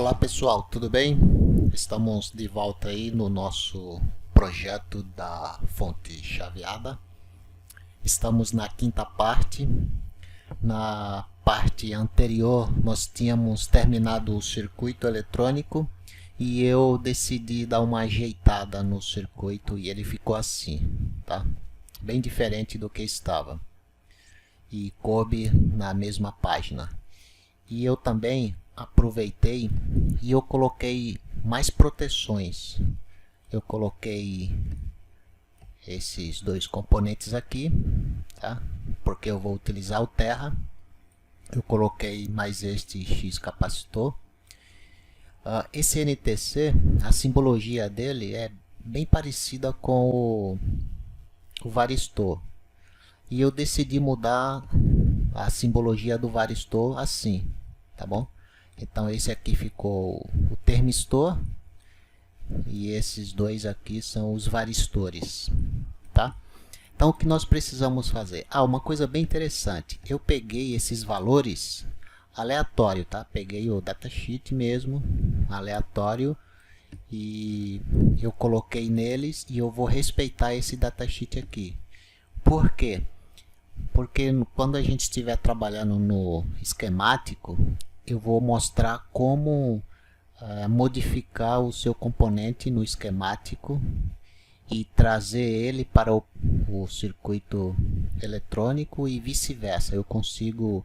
Olá pessoal, tudo bem? Estamos de volta aí no nosso projeto da fonte chaveada. Estamos na quinta parte. Na parte anterior nós tínhamos terminado o circuito eletrônico e eu decidi dar uma ajeitada no circuito e ele ficou assim, tá? Bem diferente do que estava e coube na mesma página. E eu também aproveitei e eu coloquei mais proteções. Eu coloquei esses dois componentes aqui, tá? Porque eu vou utilizar o Terra. Eu coloquei mais este X capacitor. Esse NTC, a simbologia dele é bem parecida com o varistor. E eu decidi mudar a simbologia do varistor assim, tá bom? Então esse aqui ficou o termistor e esses dois aqui são os varistores, tá? Então o que nós precisamos fazer? Uma coisa bem interessante, eu peguei esses valores aleatório, tá? Peguei o datasheet mesmo, aleatório, e eu coloquei neles e eu vou respeitar esse datasheet aqui. Por quê? Porque quando a gente estiver trabalhando no esquemático, eu vou mostrar como modificar o seu componente no esquemático e trazer ele para o circuito eletrônico e vice-versa. Eu consigo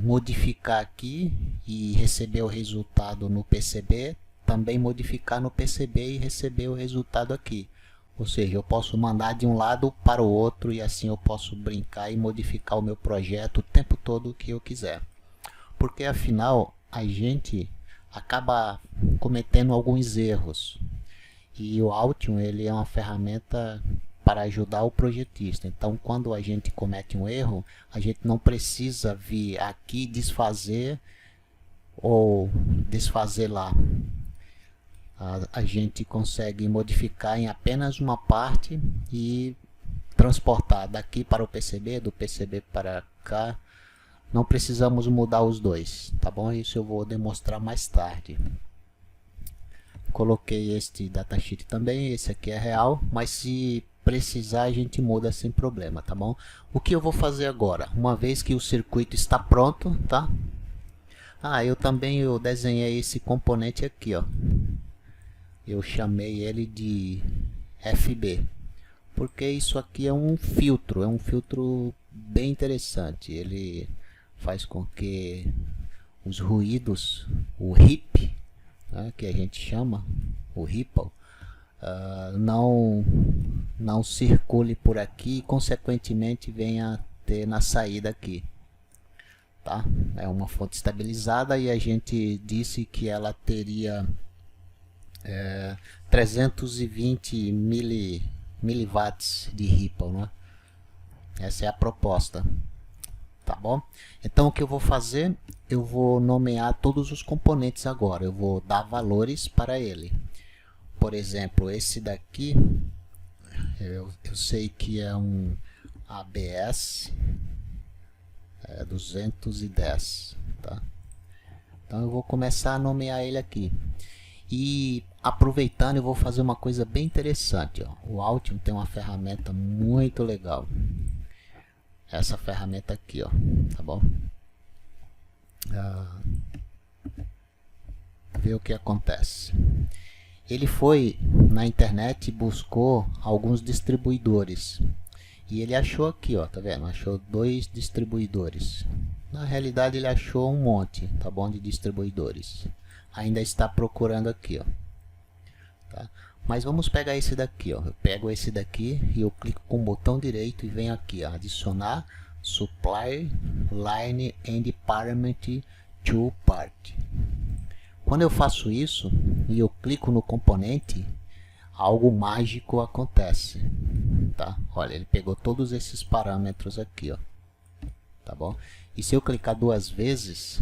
modificar aqui e receber o resultado no PCB, também modificar no PCB e receber o resultado aqui. Ou seja, eu posso mandar de um lado para o outro e assim eu posso brincar e modificar o meu projeto o tempo todo que eu quiser. Porque afinal a gente acaba cometendo alguns erros. E o Altium ele é uma ferramenta para ajudar o projetista. Então quando a gente comete um erro, a gente não precisa vir aqui desfazer ou desfazer lá. A gente consegue modificar em apenas uma parte e transportar daqui para o PCB, do PCB para cá. Não precisamos mudar os dois, tá bom? Isso eu vou demonstrar mais tarde. Coloquei este datasheet também, esse aqui é real, mas se precisar a gente muda sem problema, tá bom? O que eu vou fazer agora? Uma vez que o circuito está pronto, tá? Eu desenhei esse componente aqui, ó. Eu chamei ele de FB, porque isso aqui é um filtro bem interessante. Ele faz com que os ruídos, o RIP, né, que a gente chama, o Ripple, não circule por aqui e consequentemente venha ter na saída aqui. Tá? É uma fonte estabilizada e a gente disse que ela teria 320 miliwatts de Ripple, né? Essa é a proposta, tá bom? Então o que eu vou fazer? Eu vou nomear todos os componentes agora, eu vou dar valores para ele. Por exemplo, esse daqui, eu sei que é um ABS 210, tá? Então eu vou começar a nomear ele aqui. E aproveitando, eu vou fazer uma coisa bem interessante, ó. O Altium tem uma ferramenta muito legal. Essa ferramenta aqui, ó, tá bom? Ver o que acontece. Ele foi na internet e buscou alguns distribuidores. E ele achou aqui, ó, tá vendo? Achou 2 distribuidores. Na realidade ele achou um monte, tá bom, de distribuidores. Ainda está procurando aqui, ó. Tá? Mas vamos pegar esse daqui, ó. Eu pego esse daqui e eu clico com o botão direito e venho aqui, ó, adicionar Supply Line and Parameter to Part. Quando eu faço isso e eu clico no componente, algo mágico acontece, tá? Olha, ele pegou todos esses parâmetros aqui, ó. Tá bom? E se eu clicar 2 vezes,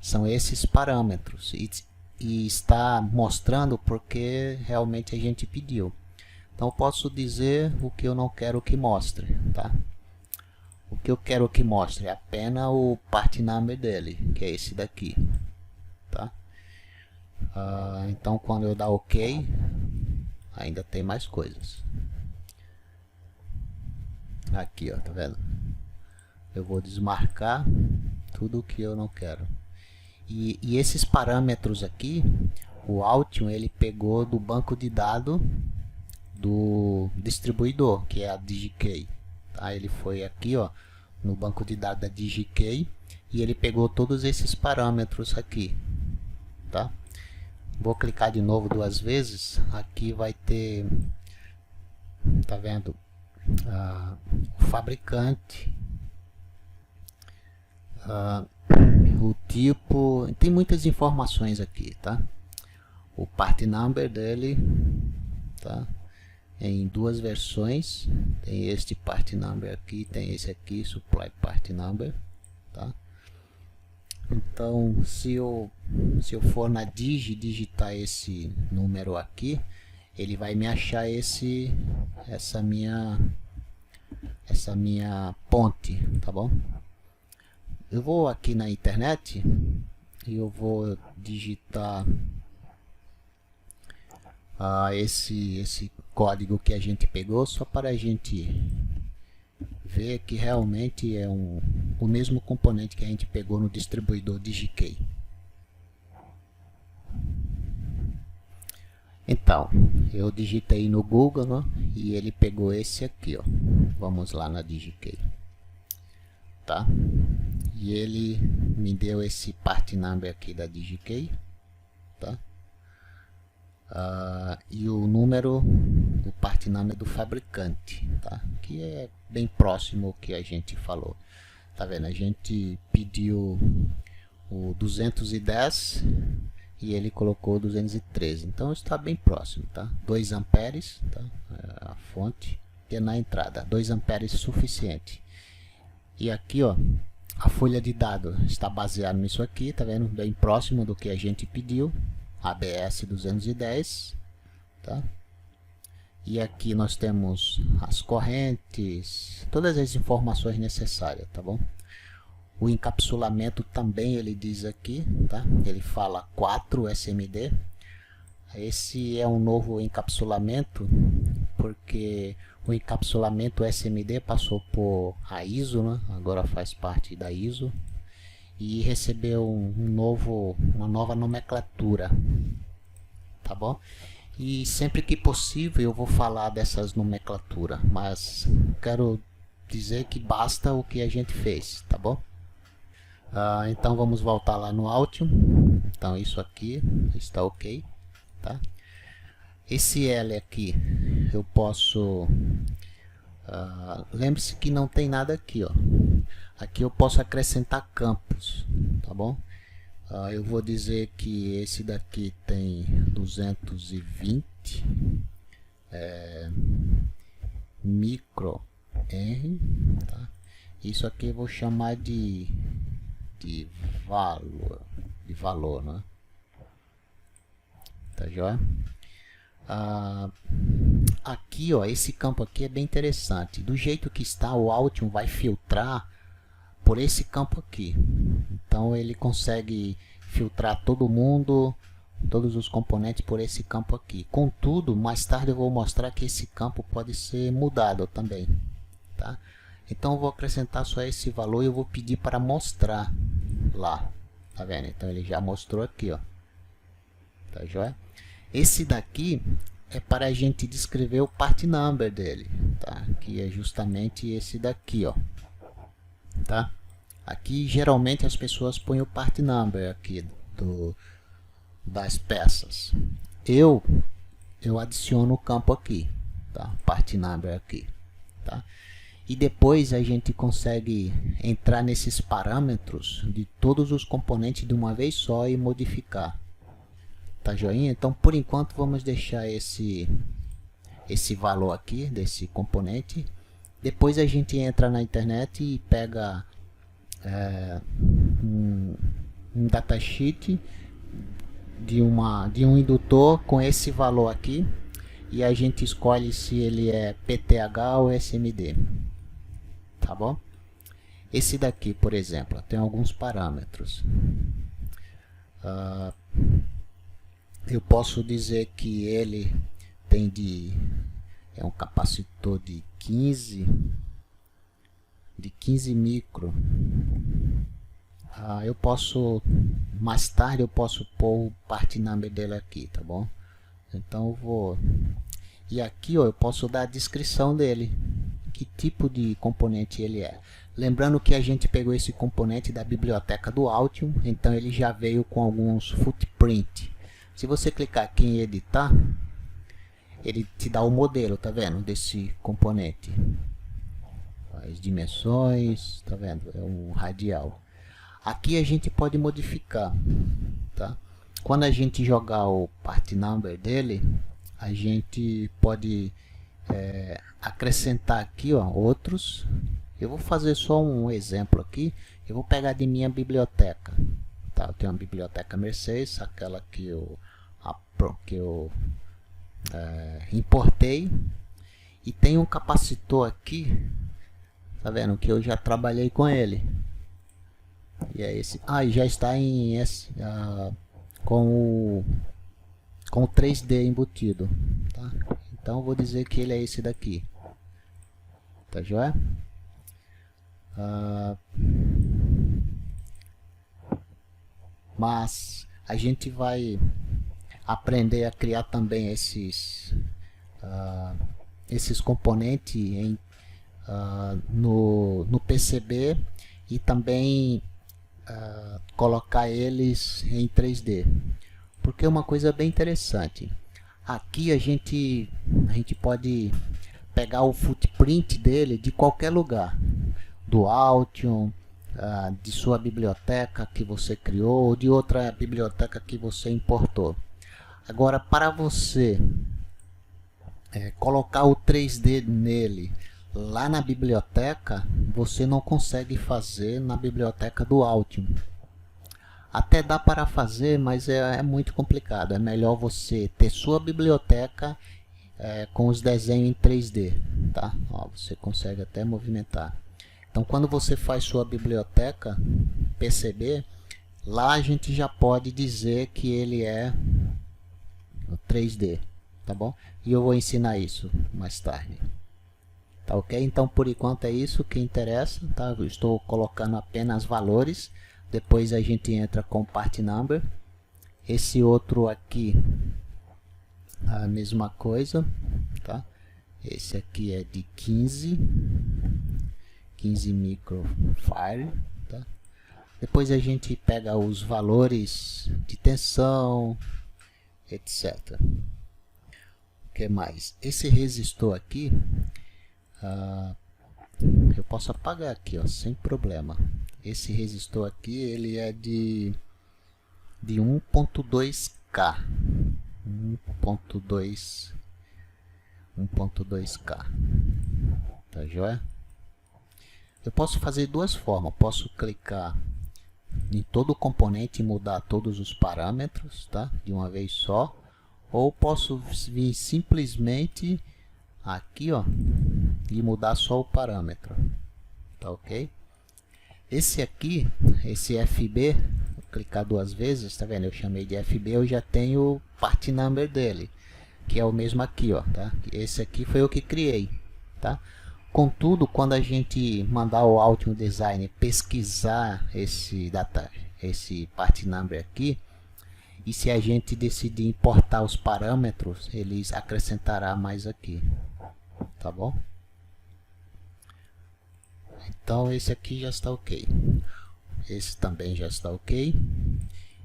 são esses parâmetros e está mostrando porque realmente a gente pediu. Então eu posso dizer o que eu não quero que mostre, tá? O que eu quero que mostre é apenas o part number dele, que é esse daqui, tá? Então quando eu dar OK, ainda tem mais coisas. Aqui, ó, tá vendo? Eu vou desmarcar tudo que eu não quero. E esses parâmetros aqui, o Altium ele pegou do banco de dados do distribuidor, que é a DigiKey. Tá? Ele foi aqui, ó, no banco de dados da DigiKey e ele pegou todos esses parâmetros aqui. Tá? Vou clicar de novo 2 vezes. Aqui vai ter, tá vendo? O fabricante, o tipo, tem muitas informações aqui, tá? O part number dele, tá? Em 2 versões, tem este part number aqui, tem esse aqui, supply part number, tá? Então, se eu for na Digi digitar esse número aqui, ele vai me achar essa minha ponte, tá bom? Eu vou aqui na internet e eu vou digitar esse código que a gente pegou, só para a gente ver que realmente é o mesmo componente que a gente pegou no distribuidor DigiKey. Então, eu digitei no Google, né, e ele pegou esse aqui, ó. Vamos lá na DigiKey, tá? E ele me deu esse part number aqui da DigiKey, tá? E o número do part number do fabricante, tá? Que é bem próximo ao que a gente falou. Tá vendo? A gente pediu o 210 e ele colocou 213. Então está bem próximo, tá? 2 amperes, tá? A fonte e na entrada 2 amperes suficiente. E aqui, ó, a folha de dados está baseada nisso aqui, tá vendo? Bem próximo do que a gente pediu, ABS 210, tá? E aqui nós temos as correntes, todas as informações necessárias, tá bom? O encapsulamento também ele diz aqui, tá? Ele fala 4 SMD. Esse é um novo encapsulamento, porque o encapsulamento SMD passou por a ISO, né? Agora faz parte da ISO, e recebeu uma nova nomenclatura, tá bom? E sempre que possível eu vou falar dessas nomenclaturas, mas quero dizer que basta o que a gente fez, tá bom? Então vamos voltar lá no Altium. Então isso aqui está ok, tá? Esse L aqui eu posso, lembre-se que não tem nada aqui, ó. Aqui eu posso acrescentar campos, tá bom? Eu vou dizer que esse daqui tem 220 micro R, tá? Isso aqui eu vou chamar de valor, né? Tá joia? Aqui, ó, esse campo aqui é bem interessante. Do jeito que está, o Altium vai filtrar por esse campo aqui. Então ele consegue filtrar todo mundo, todos os componentes por esse campo aqui. Contudo, mais tarde eu vou mostrar que esse campo pode ser mudado também, tá? Então eu vou acrescentar só esse valor e eu vou pedir para mostrar lá, tá vendo? Então ele já mostrou aqui, ó, tá joia? Esse daqui é para a gente descrever o part number dele, tá? Que é justamente esse daqui, ó, tá? Aqui geralmente as pessoas põem o part number aqui das peças. Eu adiciono o campo aqui, tá? Part number aqui, tá? E depois a gente consegue entrar nesses parâmetros de todos os componentes de uma vez só e modificar. Tá joinha? Então por enquanto vamos deixar esse valor aqui desse componente. Depois a gente entra na internet e pega um datasheet de um indutor com esse valor aqui e a gente escolhe se ele é PTH ou SMD, tá bom? Esse daqui, por exemplo, tem alguns parâmetros. eu posso dizer que ele tem é um capacitor de 15 micro. Eu posso, mais tarde eu posso pôr o part number dele aqui, tá bom? Então eu vou, e aqui ó, eu posso dar a descrição dele, que tipo de componente ele é. Lembrando que a gente pegou esse componente da biblioteca do Altium, então ele já veio com alguns footprint. Se você clicar aqui em editar, ele te dá o modelo, tá vendo, desse componente. As dimensões, tá vendo, é um radial. Aqui a gente pode modificar, tá? Quando a gente jogar o part number dele, a gente pode acrescentar aqui ó, outros. Eu vou fazer só um exemplo aqui. Eu vou pegar de minha biblioteca, tá? Eu tenho uma biblioteca Mercedes, aquela que eu importei, e tem um capacitor aqui, tá vendo, que eu já trabalhei com ele, e é esse. E já está em com o 3D embutido, tá? Então eu vou dizer que ele é esse daqui, tá joia? Mas a gente vai aprender a criar também esses componentes no PCB, e também colocar eles em 3D, porque é uma coisa bem interessante. Aqui a gente pode pegar o footprint dele de qualquer lugar, do Altium, de sua biblioteca que você criou, ou de outra biblioteca que você importou. Agora, para você colocar o 3D nele lá na biblioteca, você não consegue fazer na biblioteca do Altium. Até dá para fazer, mas é muito complicado. É melhor você ter sua biblioteca com os desenhos em 3D, tá? Ó, você consegue até movimentar. Então, quando você faz sua biblioteca PCB, lá a gente já pode dizer que ele é 3D, tá bom? E eu vou ensinar isso mais tarde. Tá ok? Então, por enquanto é isso que interessa, tá? Eu estou colocando apenas valores. Depois a gente entra com part number. Esse outro aqui, a mesma coisa, tá? Esse aqui é de 15 microfire, tá? Depois a gente pega os valores de tensão, etc. O que mais? Esse resistor aqui, eu posso apagar aqui, ó, sem problema. Esse resistor aqui, ele é de 1.2K. 1.2K. Tá joia? Eu posso fazer duas formas. Posso clicar em todo o componente e mudar todos os parâmetros, tá? De uma vez só. Ou posso vir simplesmente aqui, ó, e mudar só o parâmetro. Tá ok? Esse aqui, esse FB, vou clicar duas vezes, tá vendo? Eu chamei de FB, eu já tenho o part number dele, que é o mesmo aqui, ó, tá? Esse aqui foi o que criei, tá? Contudo, quando a gente mandar o Altium Designer pesquisar esse part number aqui, e se a gente decidir importar os parâmetros, eles acrescentará mais aqui, tá bom? Então esse aqui já está ok, esse também já está ok,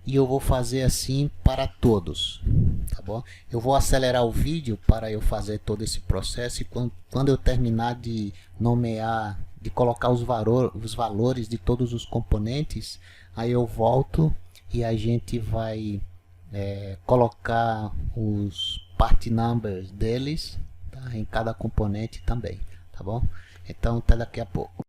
e eu vou fazer assim para todos, tá bom? Eu vou acelerar o vídeo para eu fazer todo esse processo, e quando eu terminar de nomear, de colocar os valores de todos os componentes, aí eu volto e a gente vai colocar os part numbers deles, tá? Em cada componente também, tá bom? Então até daqui a pouco.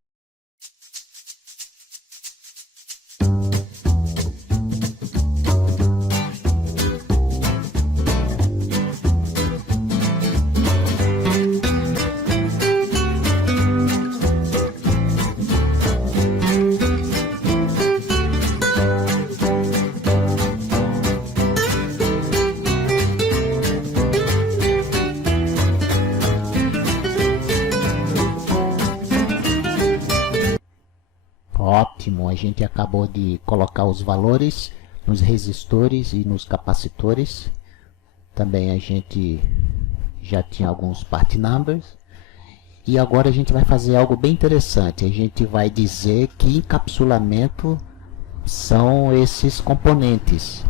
Ótimo, a gente acabou de colocar os valores nos resistores e nos capacitores. Também a gente já tinha alguns part numbers. E agora a gente vai fazer algo bem interessante. A gente vai dizer que encapsulamento são esses componentes.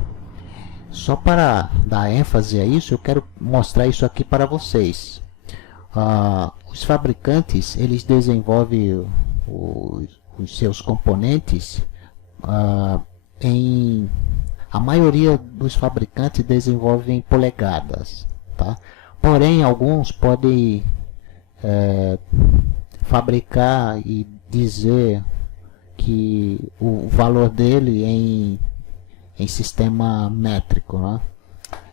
Só para dar ênfase a isso, eu quero mostrar isso aqui para vocês. Os fabricantes, eles desenvolvem os seus componentes a maioria dos fabricantes desenvolvem polegadas, tá? Porém, alguns podem fabricar e dizer que o valor dele em sistema métrico, né?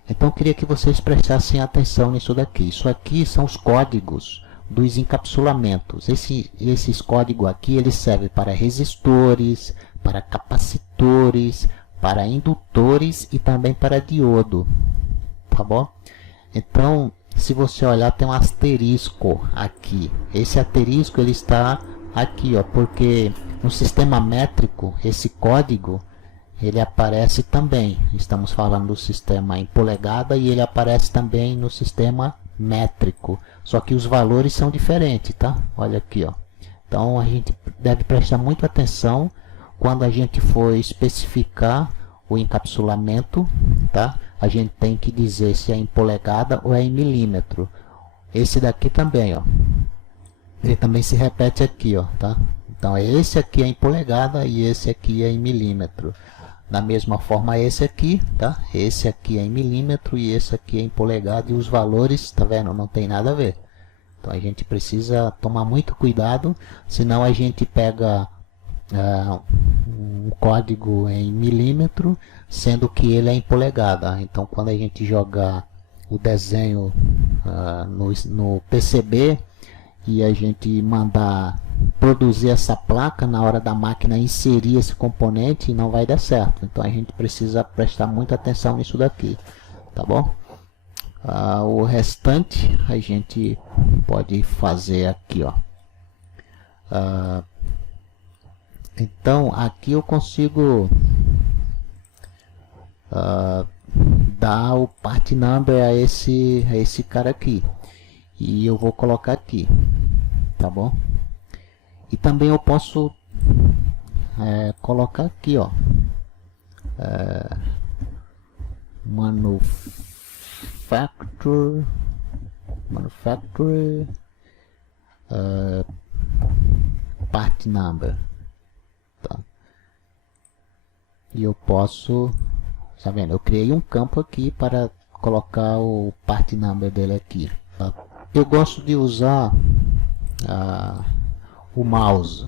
Então eu queria que vocês prestassem atenção nisso daqui. Isso aqui são os códigos dos encapsulamentos. Esses códigos aqui eles servem para resistores, para capacitores, para indutores e também para diodo, tá bom? Então, se você olhar, tem um asterisco aqui. Esse asterisco ele está aqui, ó, porque no sistema métrico esse código ele aparece também. Estamos falando do sistema em polegada e ele aparece também no sistema métrico. Só que os valores são diferentes, tá? Olha aqui, ó. Então a gente deve prestar muita atenção quando a gente for especificar o encapsulamento, tá? A gente tem que dizer se é em polegada ou é em milímetro. Esse daqui também, ó. Ele também se repete aqui, ó, tá? Então esse aqui é em polegada e esse aqui é em milímetro. Da mesma forma esse aqui, tá? Esse aqui é em milímetro e esse aqui é em polegada e os valores, tá vendo? Não tem nada a ver. Então a gente precisa tomar muito cuidado, senão a gente pega um código em milímetro, sendo que ele é em polegada. Então quando a gente jogar o desenho no PCB e a gente mandar produzir essa placa, na hora da máquina inserir esse componente, não vai dar certo. Então a gente precisa prestar muita atenção nisso daqui, tá bom? O restante a gente pode fazer aqui, ó. Então aqui eu consigo dar o part number a esse cara aqui, e eu vou colocar aqui, tá bom? E também eu posso colocar aqui, ó, manufacturer part number, tá? E eu posso, tá vendo? Eu criei um campo aqui para colocar o part number dele aqui, tá? Eu gosto de usar o mouse,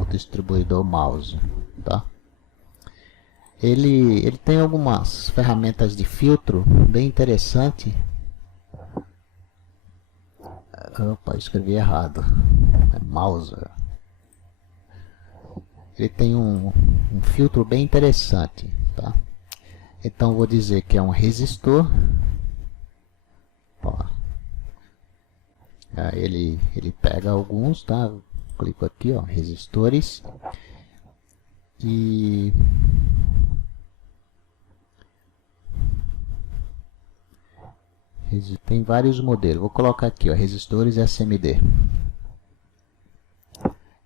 o distribuidor mouse, tá? Ele tem algumas ferramentas de filtro bem interessante. Opa, escrevi errado, é mouse. Ele tem um filtro bem interessante, tá? Então vou dizer que é um resistor, ó. Ele pega alguns, tá? Clico aqui, ó, resistores, e tem vários modelos. Vou colocar aqui, ó, resistores SMD,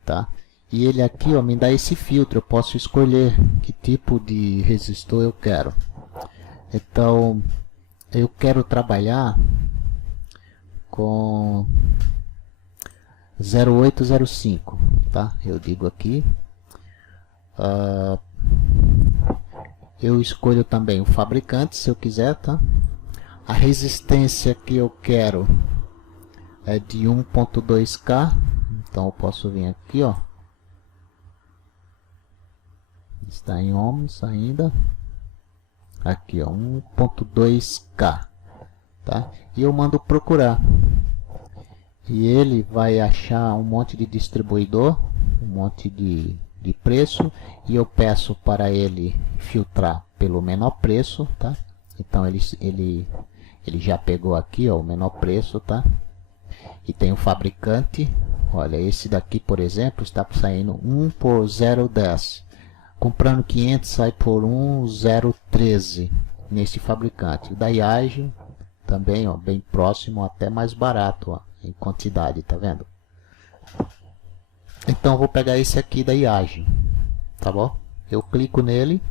tá? E ele aqui, ó, me dá esse filtro. Eu posso escolher que tipo de resistor eu quero. Então eu quero trabalhar com 0805, tá? Eu digo aqui, eu escolho também o fabricante, se eu quiser, tá? A resistência que eu quero é de 1.2K, então eu posso vir aqui, ó, está em ohms ainda, aqui, ó, 1.2K, tá? E eu mando procurar, e ele vai achar um monte de distribuidor, um monte de preço, e eu peço para ele filtrar pelo menor preço, tá? Então ele já pegou aqui, ó, o menor preço, tá? E tem o fabricante, olha, esse daqui, por exemplo, está saindo 1 por 0,10. Comprando 500 sai por 1,013 nesse fabricante. O da IAGE também, ó, bem próximo, até mais barato, ó, em quantidade, tá vendo? Então eu vou pegar esse aqui da IAGE, tá bom? Eu clico nele.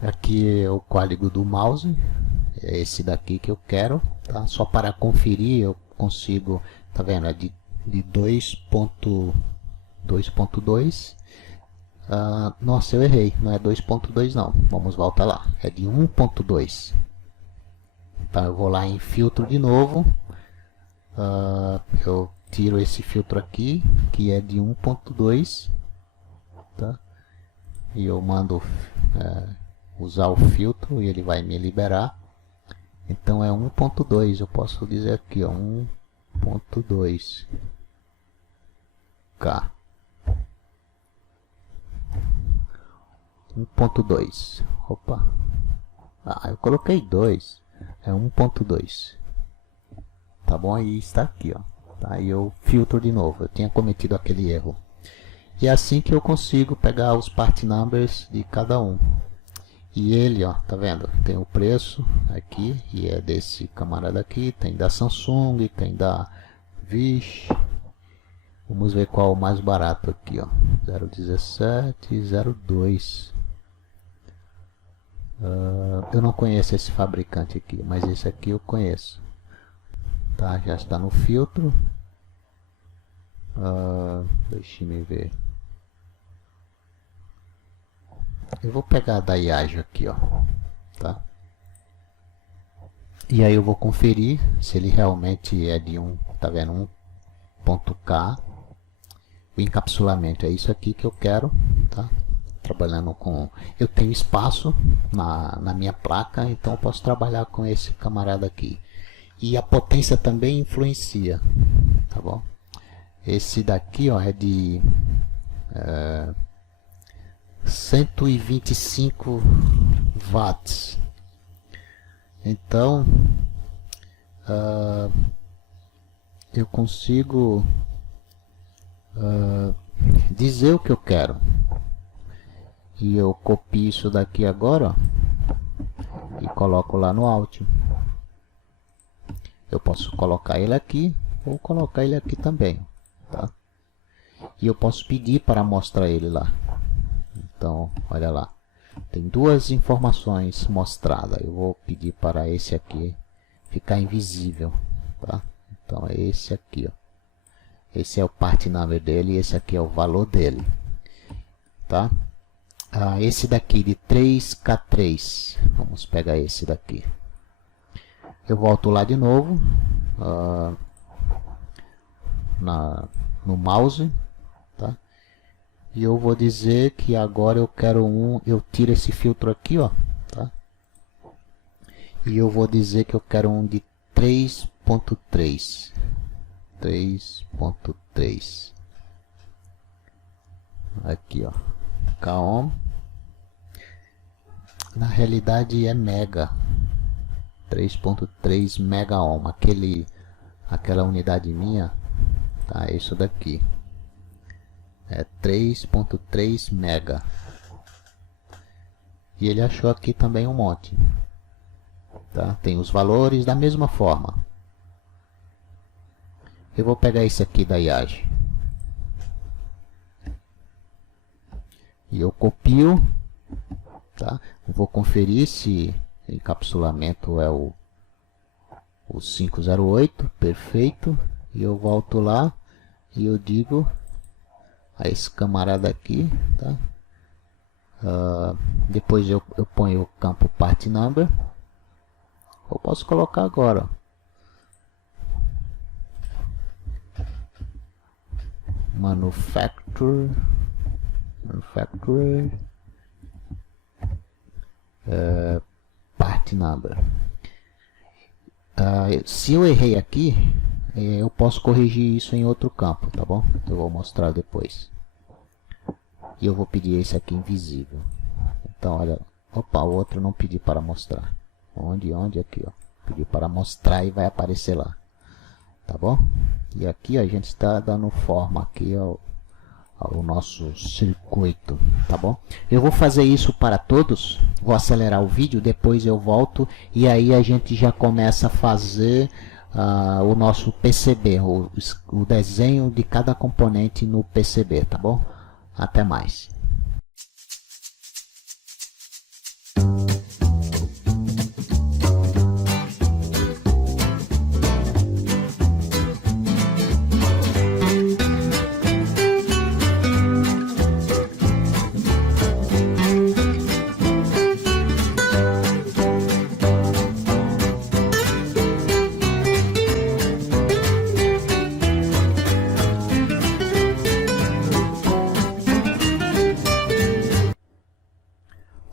Aqui é o código do mouse, é esse daqui que eu quero, tá? Só para conferir eu consigo, tá vendo? É de 2.2. Nossa, eu errei, não é 2.2 não, vamos voltar lá, é de 1.2. Então eu vou lá em filtro de novo, eu tiro esse filtro aqui, que é de 1.2, tá? E eu mando usar o filtro e ele vai me liberar. Então é 1.2, eu posso dizer aqui, ó, 1.2 K. 1.2. Opa. Eu coloquei 2. É 1.2. Tá bom? Aí está aqui, ó. Tá? E eu filtro de novo. Eu tinha cometido aquele erro. E é assim que eu consigo pegar os part numbers de cada um. E ele, ó, tá vendo? Tem o preço aqui, e é desse camarada aqui, tem da Samsung, tem da Vish. Vamos ver qual é o mais barato aqui, ó. 017, 02. Eu não conheço esse fabricante aqui, mas esse aqui eu conheço. Tá, já está no filtro. Deixa eu ver. Eu vou pegar da IAGE aqui, ó, tá? E aí eu vou conferir se ele realmente é de tá vendo, 1.K. O encapsulamento é isso aqui que eu quero, tá? Trabalhando com... Eu tenho espaço na minha placa, então eu posso trabalhar com esse camarada aqui. E a potência também influencia, tá bom? Esse daqui, ó, é de 125 watts. Então eu consigo dizer o que eu quero. E eu copio isso daqui agora, ó, e coloco lá no Alt. Eu posso colocar ele aqui ou colocar ele aqui também, tá? E eu posso pedir para mostrar ele lá. Então, olha lá, tem duas informações mostradas. Eu vou pedir para esse aqui ficar invisível, tá? Então é esse aqui, ó. Esse é o part number dele e esse aqui é o valor dele, tá? Esse daqui de 3K3, vamos pegar esse daqui. Eu volto lá de novo no mouse, tá? E eu vou dizer que agora eu quero eu tiro esse filtro aqui, ó, tá? E eu vou dizer que eu quero um de 3.3. 3.3. Aqui, ó, K-ohm. Na realidade é mega. 3.3 mega ohm. Aquela unidade minha, tá? É isso daqui. É 3.3 mega. E ele achou aqui também um monte, tá? Tem os valores da mesma forma. Eu vou pegar esse aqui da IAGE e eu copio, tá? Vou conferir se o encapsulamento é o 508, perfeito. E eu volto lá e eu digo a esse camarada aqui, tá? Depois eu ponho o campo part number. Eu posso colocar agora, manufacturer, part number. Se eu errei aqui, eu posso corrigir isso em outro campo, tá bom? Eu vou mostrar depois. E eu vou pedir esse aqui invisível. Então, olha, opa, o outro não pedi para mostrar. Onde aqui, ó, pedi para mostrar e vai aparecer lá. tá bom? E aqui a gente está dando forma aqui ao nosso circuito, tá bom? Eu vou fazer isso para todos, vou acelerar o vídeo, depois eu volto e aí a gente já começa a fazer o nosso PCB, o desenho de cada componente no PCB, tá bom? Até mais.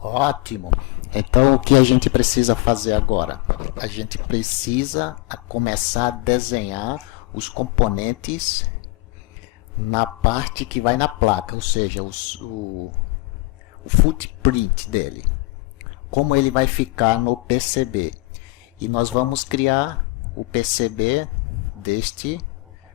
Ótimo! Então o que a gente precisa fazer agora? A gente precisa começar a desenhar os componentes na parte que vai na placa, ou seja, o footprint dele. Como ele vai ficar no PCB. E nós vamos criar o PCB deste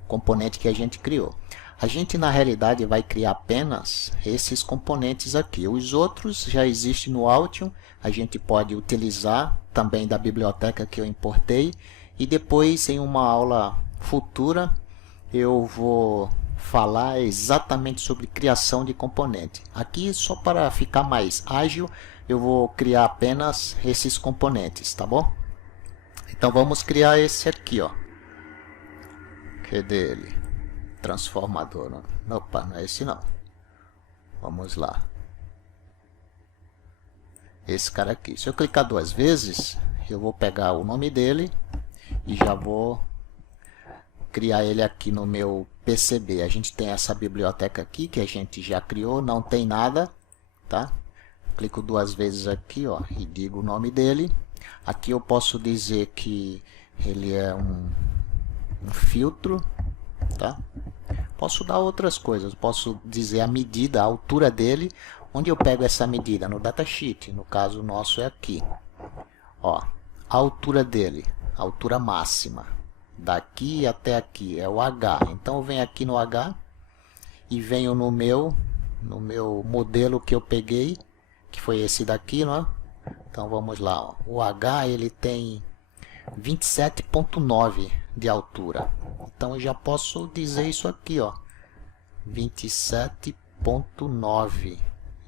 componente que a gente criou. A gente na realidade vai criar apenas esses componentes aqui. Os outros já existem no Altium, a gente pode utilizar também da biblioteca que eu importei. E depois em uma aula futura eu vou falar exatamente sobre criação de componente. Aqui só para ficar mais ágil eu vou criar apenas esses componentes, tá bom? Então vamos criar esse aqui, ó. Cadê ele? Transformador. Opa, não é esse não. Vamos lá. Esse cara aqui. Se eu clicar duas vezes, eu vou pegar o nome dele e já vou criar ele aqui no meu PCB. A gente tem essa biblioteca aqui que a gente já criou, não tem nada, tá? Clico duas vezes aqui, ó, e digo o nome dele. Aqui eu posso dizer que ele é um filtro, tá? Posso dar outras coisas, posso dizer a medida, a altura dele. Onde eu pego essa medida? No datasheet, no caso nosso é aqui. Ó, a altura dele, a altura máxima, daqui até aqui, é o H. Então eu venho aqui no H e venho no meu modelo que eu peguei, que foi esse daqui, não é? Então vamos lá, ó. O H ele tem 27,9 de altura. Então eu já posso dizer isso aqui, ó, 27,9.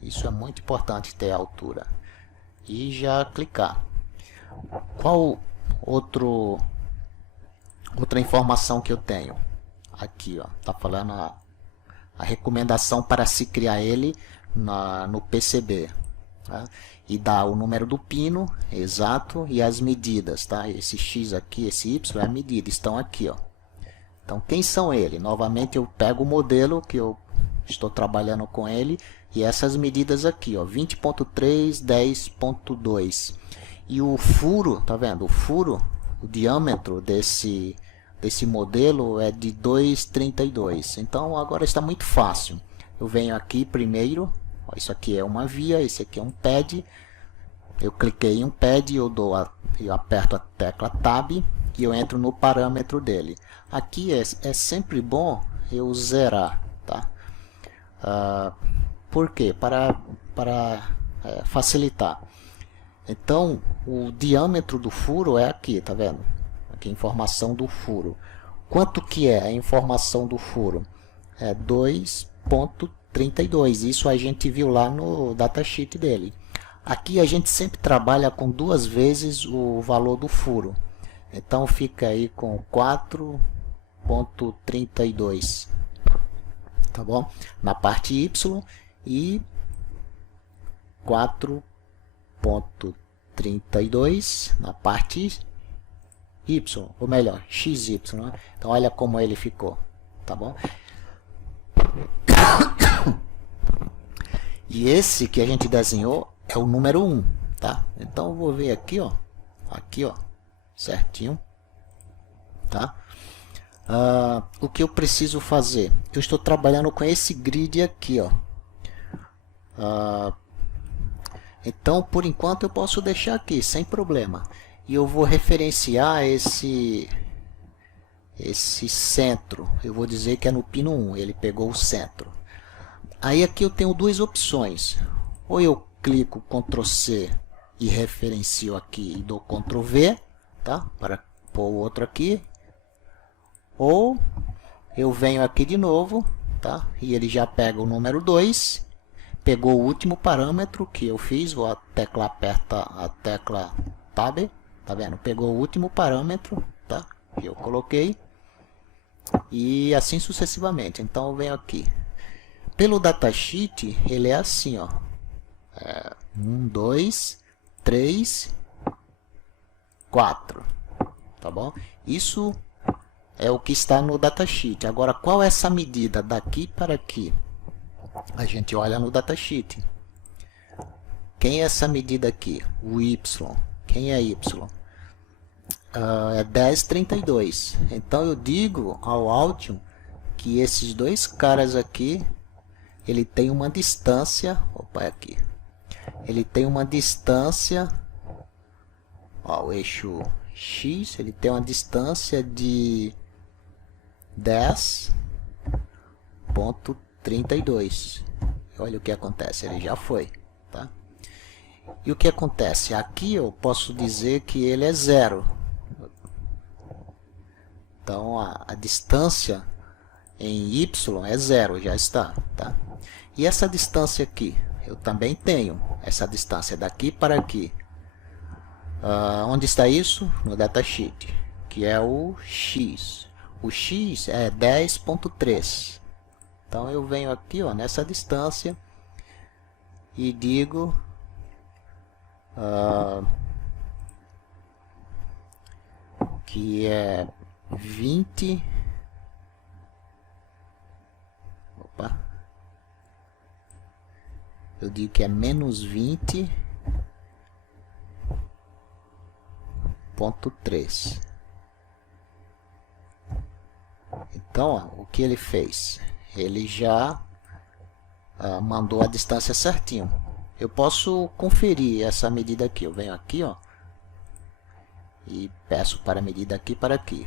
Isso é muito importante ter a altura. E já clicar. Qual outra informação que eu tenho? Aqui, ó, tá falando a recomendação para se criar ele no PCB. Tá? E dá o número do pino exato e as medidas, tá? Esse X aqui, esse Y é a medida, estão aqui, ó. Então quem são eles? Novamente eu pego o modelo que eu estou trabalhando com ele e essas medidas aqui, ó, 20.3, 10.2. E o furo, tá vendo? O furo, o diâmetro desse modelo é de 2,32. Então agora está muito fácil. Eu venho aqui primeiro, ó, isso aqui é uma via, esse aqui é um pad. Eu cliquei em um pad, eu aperto a tecla Tab e eu entro no parâmetro dele. Aqui é sempre bom eu zerar, tá? Por quê? Para facilitar. Então o diâmetro do furo é aqui, tá vendo? Aqui a informação do furo. Quanto que é a informação do furo? É 2,32. Isso a gente viu lá no datasheet dele. Aqui a gente sempre trabalha com duas vezes o valor do furo. Então fica aí com 4,32. Tá bom? Na parte Y e 4,32 na parte Y, ou melhor, XY. Né? Então olha como ele ficou, tá bom? E esse que a gente desenhou é o número 1, tá? Então eu vou ver aqui, ó, certinho, tá? O que eu preciso fazer? Eu estou trabalhando com esse grid aqui, ó. Então, por enquanto, eu posso deixar aqui, sem problema. E eu vou referenciar esse centro, eu vou dizer que é no pino 1, ele pegou o centro. Aí aqui eu tenho duas opções, ou eu clico Ctrl C e referencio aqui e dou Ctrl V, tá? Para pôr o outro aqui, ou eu venho aqui de novo, tá? E ele já pega o número 2, pegou o último parâmetro que eu fiz, vou aperta a tecla Tab, tá vendo? Pegou o último parâmetro, tá? Que eu coloquei, e assim sucessivamente. Então eu venho aqui. Pelo datasheet, ele é assim, ó. 1, 2, 3, 4. Tá bom? Isso é o que está no datasheet. Agora, qual é essa medida daqui para aqui? A gente olha no datasheet. Quem é essa medida aqui? O Y. Quem é Y? É 1032. Então eu digo ao Altium que esses dois caras aqui, ele tem uma distância, opa, é aqui. Ele tem uma distância, ó, o eixo X, ele tem uma distância de 10,32. Olha o que acontece, ele já foi, tá? E o que acontece? Aqui eu posso dizer que ele é 0. Então a distância em Y é 0, já está, tá? E essa distância aqui, eu também tenho essa distância daqui para aqui. Onde está isso? No datasheet, que é o X. O X é 10,3. Então eu venho aqui, ó, nessa distância e digo que é 20. Opa. Eu digo que é menos 20,3. Então, ó, o que ele fez? Ele já mandou a distância certinho. Eu posso conferir essa medida aqui. Eu venho aqui, ó, e peço para medir daqui para aqui.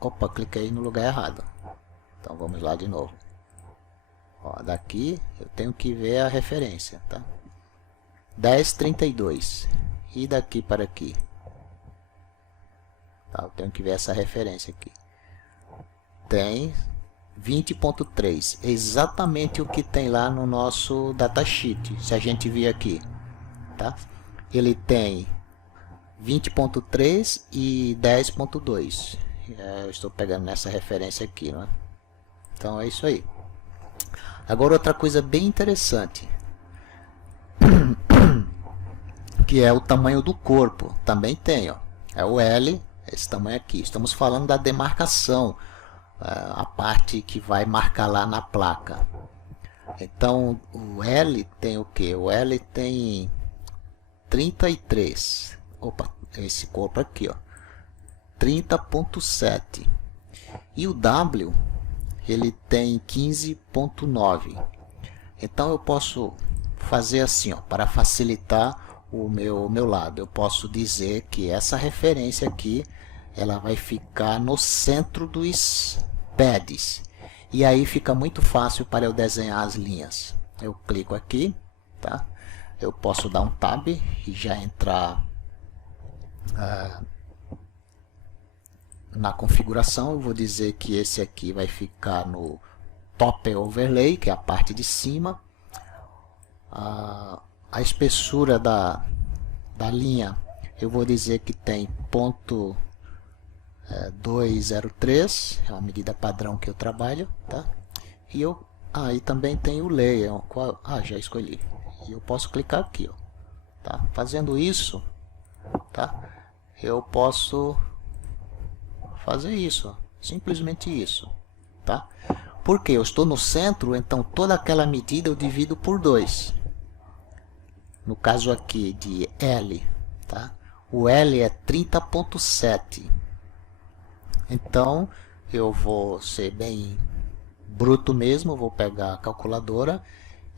Opa, cliquei no lugar errado. Então vamos lá de novo. Ó, daqui eu tenho que ver a referência, tá? 10,32. E daqui para aqui, tá? Eu tenho que ver essa referência aqui. Tem 20,3. Exatamente o que tem lá no nosso datasheet. Se a gente vir aqui, tá? Ele tem 20,3 e 10,2. Eu estou pegando nessa referência aqui, né? Então é isso aí. Agora outra coisa bem interessante, que é o tamanho do corpo. Também tem, ó, é o L, esse tamanho aqui. Estamos falando da demarcação, a parte que vai marcar lá na placa. Então o L tem o que? O L tem 33. Opa, esse corpo aqui, ó, 30,7. E o W, ele tem 15,9. Então eu posso fazer assim, ó, para facilitar o meu lado. Eu posso dizer que essa referência aqui, ela vai ficar no centro dos pads. E aí fica muito fácil para eu desenhar as linhas. Eu clico aqui, tá? Eu posso dar um Tab e já entrar na configuração. Eu vou dizer que esse aqui vai ficar no Top Overlay, que é a parte de cima. A espessura da linha, eu vou dizer que tem ponto 203, é uma medida padrão que eu trabalho, tá? E eu também tem o layer, já escolhi. E eu posso clicar aqui, ó, tá? Fazendo isso, tá? Eu posso fazer isso, ó, simplesmente isso, tá? Porque eu estou no centro, então toda aquela medida eu divido por 2. No caso aqui de L, tá? O L é 30,7. Então eu vou ser bem bruto mesmo, vou pegar a calculadora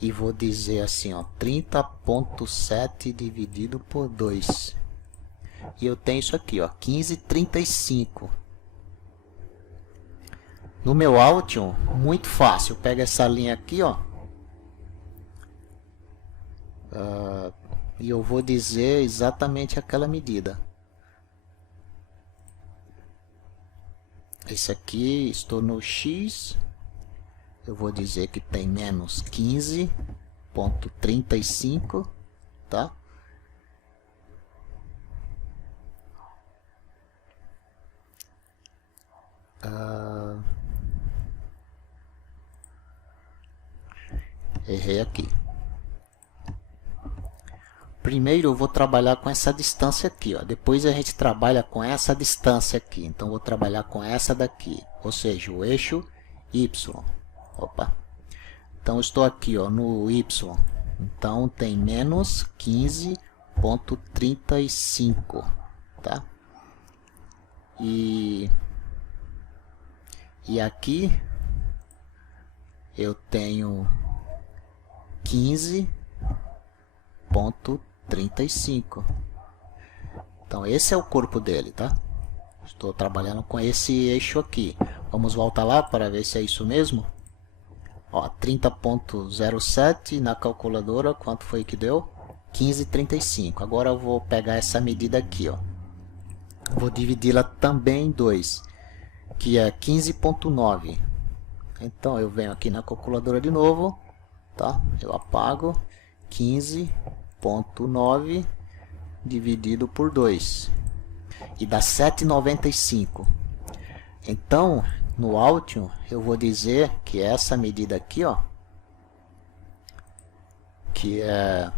e vou dizer assim, ó, 30,7 dividido por 2. E eu tenho isso aqui, ó, 15,35. No meu Altium, muito fácil. Pega essa linha aqui, ó. E eu vou dizer exatamente aquela medida. Esse aqui, estou no X. Eu vou dizer que tem menos 15,35, tá? Errei aqui. Primeiro eu vou trabalhar com essa distância aqui, ó. Depois a gente trabalha com essa distância aqui. Então vou trabalhar com essa daqui, ou seja, o eixo Y. Opa. Então estou aqui, ó, no Y. Então tem menos 15,35, tá? E aqui eu tenho 15,35. Então esse é o corpo dele, tá? Estou trabalhando com esse eixo aqui. Vamos voltar lá para ver se é isso mesmo. Ó, 30,07 na calculadora, quanto foi que deu? 15,35. Agora eu vou pegar essa medida aqui, ó. Vou dividi-la também em 2, que é 15,9. Então eu venho aqui na calculadora de novo, tá? Eu apago 15,9 dividido por 2 e dá 7,95. Então no Altium eu vou dizer que essa medida aqui, ó, que é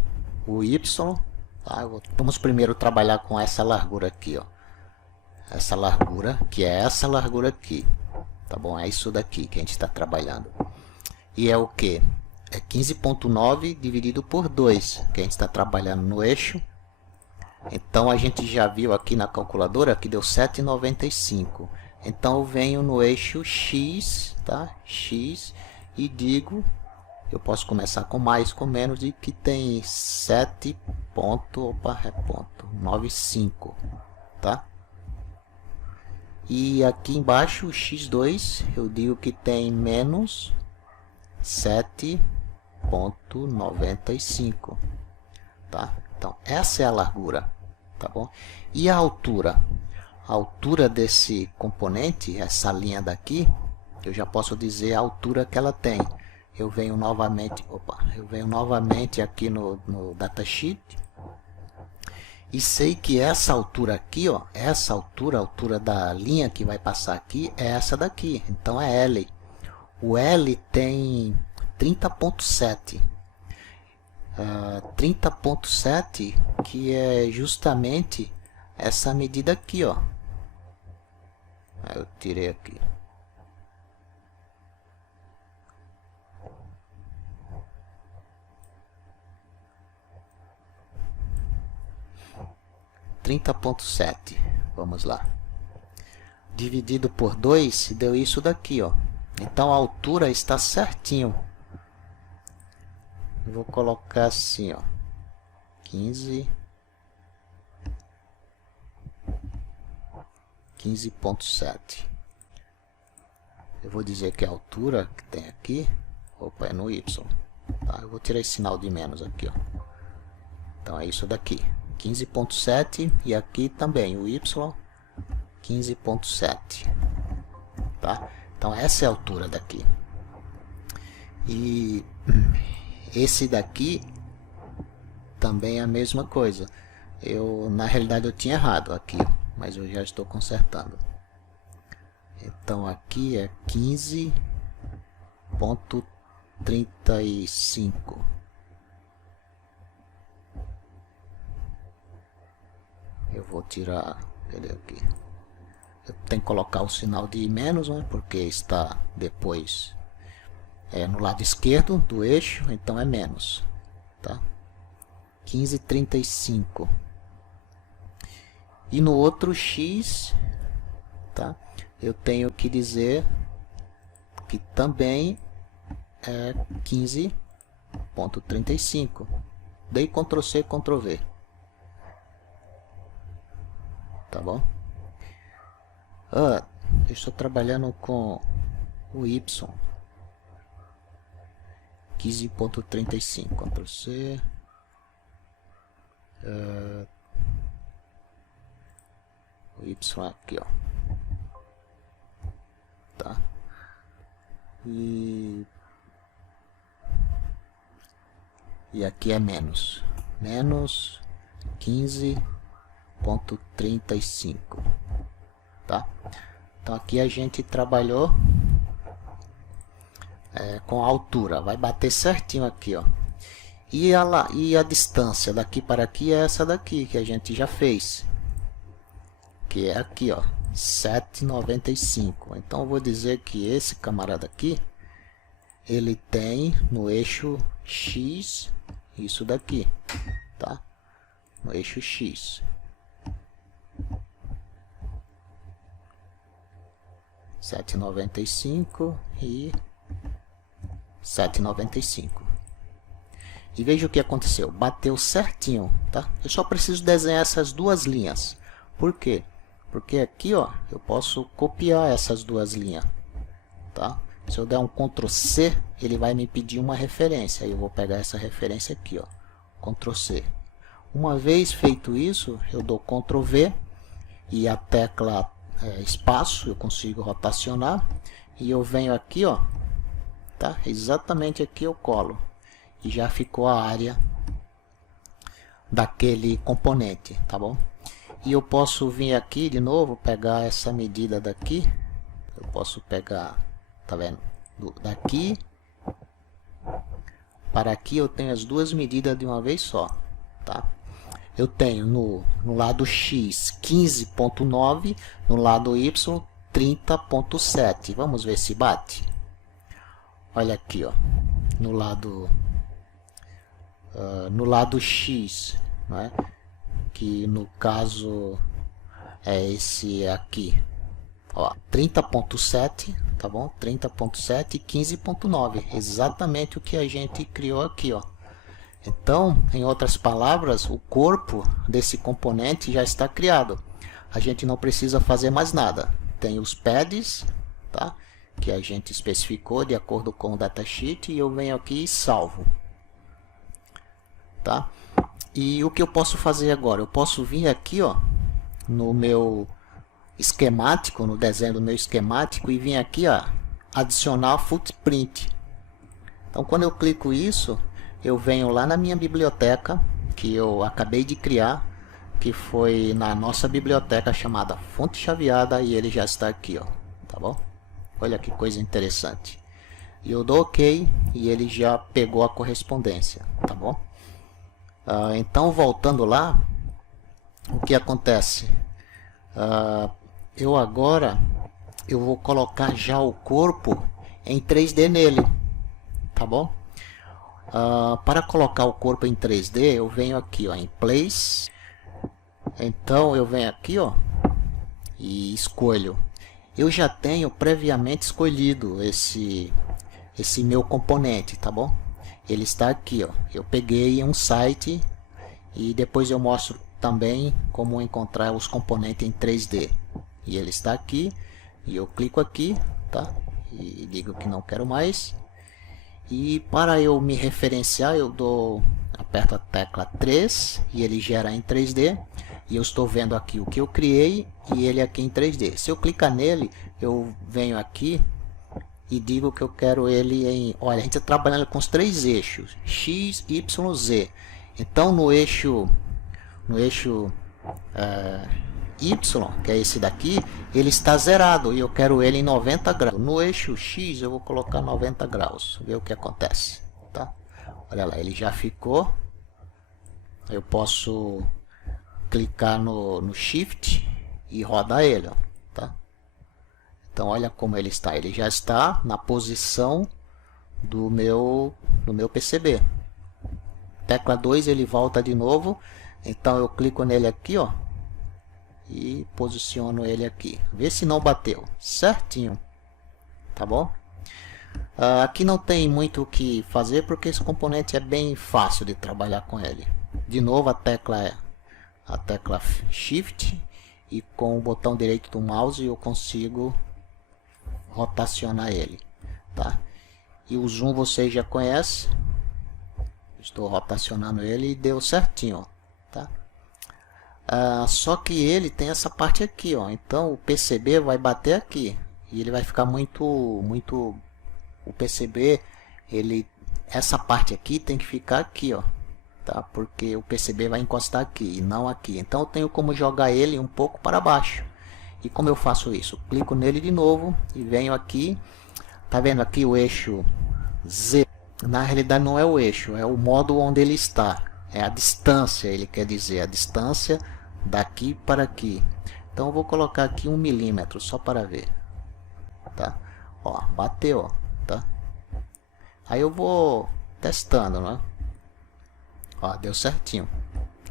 o Y, tá? Vamos primeiro trabalhar com essa largura aqui, ó. Essa largura, que é essa largura aqui, tá bom? É isso daqui que a gente está trabalhando. E é o que? É 15,9 dividido por 2, que a gente está trabalhando no eixo. Então a gente já viu aqui na calculadora que deu 7,95. Então eu venho no eixo X, tá? X, e digo, eu posso começar com mais, com menos, e que tem 7,95, tá? E aqui embaixo, o x2, eu digo que tem menos 7,95, tá? Então, essa é a largura, tá bom? E a altura? A altura desse componente, essa linha daqui, eu já posso dizer a altura que ela tem. Eu venho novamente, aqui no datasheet. E sei que essa altura aqui, ó, essa altura, a altura da linha que vai passar aqui, é essa daqui. Então é L. O L tem 30,7. 30,7, que é justamente essa medida aqui, ó. Eu tirei aqui. Vamos lá. Dividido por 2 deu isso daqui, ó. Então a altura está certinho. Eu vou colocar assim, ó. 15,7. Eu vou dizer que a altura que tem aqui, opa, é no Y. Tá? Eu vou tirar esse sinal de menos aqui, ó. Então é isso daqui. 15,7 e aqui também o Y 15,7, tá? Então essa é a altura daqui. E esse daqui também é a mesma coisa. Na realidade eu tinha errado aqui, mas eu já estou consertando. Então aqui é 15,35. Eu vou tirar ele aqui. Eu tenho que colocar o sinal de menos, né, porque está depois no lado esquerdo do eixo, então é menos, tá? 15,35. E no outro X, tá? Eu tenho que dizer que também é 15,35. Dei Ctrl C, Ctrl V. Tá bom? Eu estou trabalhando com o Y. 15.35, Ctrl C. O Y aqui, ó. Tá. E aqui é menos 15.35, tá? Então aqui a gente trabalhou com a altura, vai bater certinho aqui, ó. E a distância daqui para aqui é essa daqui que a gente já fez, que é aqui, ó, 7,95. Então eu vou dizer que esse camarada aqui, ele tem no eixo X isso daqui, tá? No eixo X. 7,95 e 7,95. E veja o que aconteceu, bateu certinho, tá? Eu só preciso desenhar essas duas linhas. Por quê? Porque aqui, ó, eu posso copiar essas duas linhas, tá? Se eu der um Ctrl C, ele vai me pedir uma referência. Aí eu vou pegar essa referência aqui, ó, Ctrl C. Uma vez feito isso, eu dou Ctrl V e a tecla espaço, eu consigo rotacionar. E eu venho aqui, ó, tá? Exatamente aqui eu colo. E já ficou a área daquele componente, tá bom? E eu posso vir aqui de novo, pegar essa medida daqui. Eu posso pegar, tá vendo? Daqui para aqui eu tenho as duas medidas de uma vez só, tá? Eu tenho no lado X 15.9, no lado Y 30.7. Vamos ver se bate. Olha aqui, ó, no lado X, né? Que no caso é esse aqui, ó, 30.7, tá bom? 30.7 e 15.9, exatamente o que a gente criou aqui, ó. Então, em outras palavras, o corpo desse componente já está criado. A gente não precisa fazer mais nada. Tem os pads, tá? Que a gente especificou de acordo com o datasheet, e eu venho aqui e salvo, tá? E o que eu posso fazer agora? Eu posso vir aqui, ó, no meu esquemático, no desenho do meu esquemático, e vir aqui, ó, adicionar footprint. Então, quando eu clico isso, eu venho lá na minha biblioteca, que eu acabei de criar, que foi na nossa biblioteca chamada Fonte Chaveada, e ele já está aqui, ó, tá bom? Olha que coisa interessante. E eu dou OK, e ele já pegou a correspondência, tá bom? Então, voltando lá, o que acontece? Eu vou colocar já o corpo em 3D nele, tá bom? Para colocar o corpo em 3D, eu venho aqui, ó, em Place. Então eu venho aqui, ó, e escolho. Eu já tenho previamente escolhido esse meu componente, tá bom? Ele está aqui, ó. Eu peguei um site e depois eu mostro também como encontrar os componentes em 3D. E ele está aqui, e eu clico aqui, tá? E digo que não quero mais. E para eu me referenciar, aperto a tecla 3 e ele gera em 3D. E eu estou vendo aqui o que eu criei e ele aqui em 3D. Se eu clicar nele, eu venho aqui e digo que eu quero ele em... Olha, a gente está trabalhando com os três eixos, X, Y, Z. Então no eixo Y, que é esse daqui, ele está zerado e eu quero ele em 90 graus. No eixo X eu vou colocar 90 graus, ver o que acontece, tá? Olha lá, ele já ficou. Eu posso clicar no Shift e rodar ele, ó, tá? Então olha como ele está, ele já está na posição do meu PCB. Tecla 2 ele volta de novo, então eu clico nele aqui, ó, e posiciono ele aqui, vê se não bateu certinho, tá bom? Aqui não tem muito o que fazer porque esse componente é bem fácil de trabalhar com ele. De novo a tecla Shift, e com o botão direito do mouse eu consigo rotacionar ele, tá? E o zoom vocês já conhecem. Estou rotacionando ele e deu certinho, ó, tá? Só que ele tem essa parte aqui, ó. Então o PCB vai bater aqui e ele vai ficar muito o PCB, essa parte aqui tem que ficar aqui, ó, tá? Porque o PCB vai encostar aqui e não aqui. Então eu tenho como jogar ele um pouco para baixo. E como eu faço isso? Clico nele de novo e venho aqui. Tá vendo aqui o eixo Z? Na realidade não é o eixo, é o modo onde ele está. É a distância, ele quer dizer a distância daqui para aqui. Então eu vou colocar aqui 1 milímetro só para ver, tá? Ó, bateu, tá? Aí eu vou testando, né? Ó, deu certinho,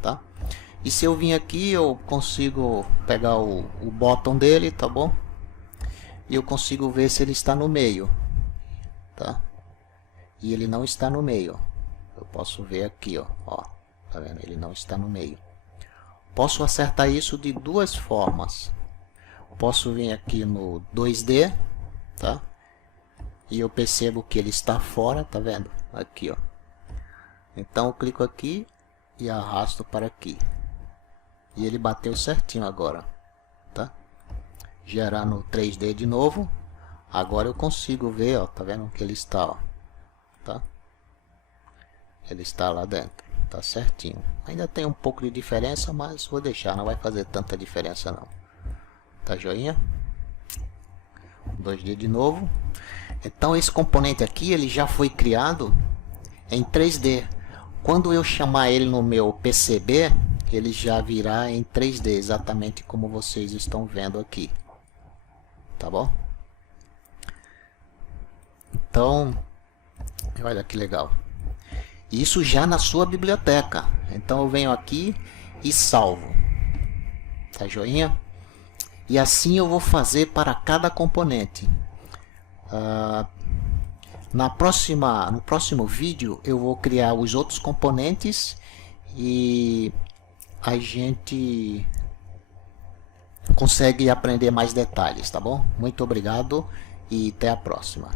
tá? E se eu vim aqui, eu consigo pegar o bottom dele, tá bom? E eu consigo ver se ele está no meio, tá? E ele não está no meio. Eu posso ver aqui, ó, tá vendo? Ele não está no meio. Posso acertar isso de duas formas. Posso vir aqui no 2D, tá? E eu percebo que ele está fora, tá vendo? Aqui, ó. Então eu clico aqui e arrasto para aqui. E ele bateu certinho agora, tá? Gerar no 3D de novo. Agora eu consigo ver, ó, tá vendo que ele está, ó, tá? Ele está lá dentro, tá certinho. Ainda tem um pouco de diferença, mas vou deixar, não vai fazer tanta diferença não. Tá joinha? 2D de novo. Então esse componente aqui, ele já foi criado em 3D. Quando eu chamar ele no meu PCB, ele já virá em 3D, exatamente como vocês estão vendo aqui. Tá bom? Então, olha que legal. Isso já na sua biblioteca. Então eu venho aqui e salvo. Tá joinha? E assim eu vou fazer para cada componente. No próximo vídeo eu vou criar os outros componentes e a gente consegue aprender mais detalhes, tá bom? Muito obrigado e até a próxima.